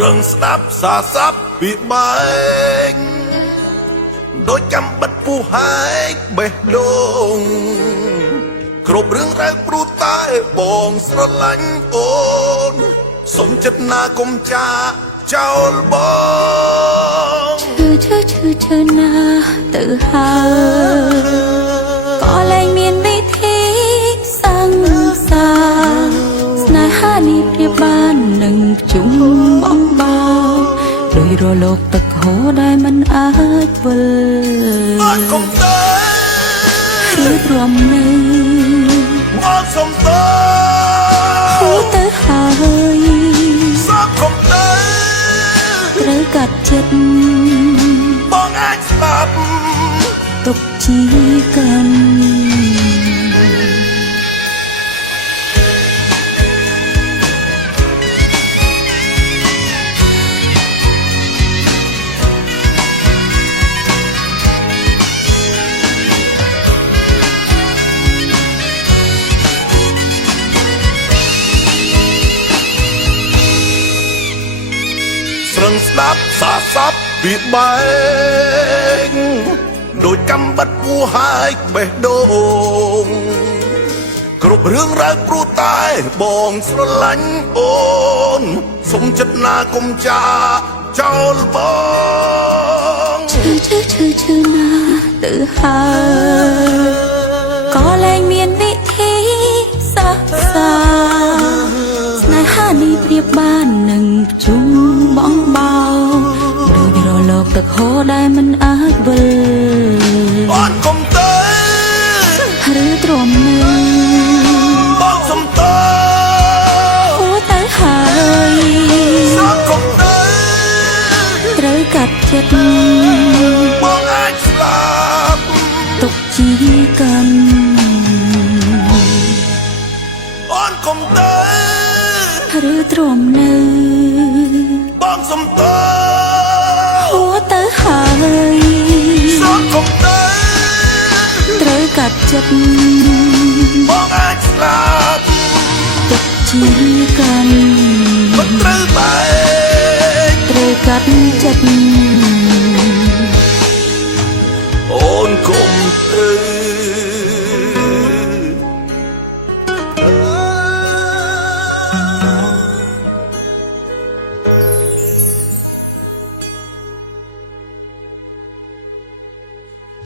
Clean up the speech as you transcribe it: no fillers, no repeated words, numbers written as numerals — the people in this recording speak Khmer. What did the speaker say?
រឹងស្ដាប់សាស័ព្ទពីបែកដូចចាំបិទពុះហែកបេះដូងគ្រប់រឿងរ៉ាវព្រួតតែបងស្រឡាញ់អូនសុំចិត្តណាកុំចាចោលបងឈឺណាទៅហើយក៏លែងមានវិធីសង្សារស្នេហានេះព្រាបបាននឹងជុំបងបោដោយរលកទឹកហូរដែលមិនអាចវិលអត់កុំទៅឬទ្រាំនៅអត់សុំទៅហូរទៅហើយសោកកុំទៅត្រូវកាត់ចិត្តបងអាចស្លាប់ទុកជាកាន់ស្រឹងស្ដាប់សាស័ព្ទពីបែកដូចកំបិតពោះហែកបេះដូងគ្រប់រឿងរ៉ាវព្រួតតែបងស្រឡាញ់អូនសុំចិត្តណាកុំចាចោលបងឈឺណាទៅហើយក៏លែងមានវិធីសាសាស្នេហានេះព្រាបបាននឹងជុំបងបោដូចរលកទឹកហូរដែលមិនអាចវិលអត់កុំទៅឬទ្រាំនៅបងសុំទៅហូរទៅហើយសោកកុំទៅត្រូវកាត់ចិត្តបងអាចស្លាប់ទុកជាកាន់អត់កុំទៅឬទ្រាំនៅបងសុំទៅហូរទៅហើយសោកកុំទៅត្រូវកាត់ចិត្តបងអាចស្លាប់ទុកជាកាន់មិនត្រូវបែកត្រូវកាត់ចិត្តអូនកុំទៅ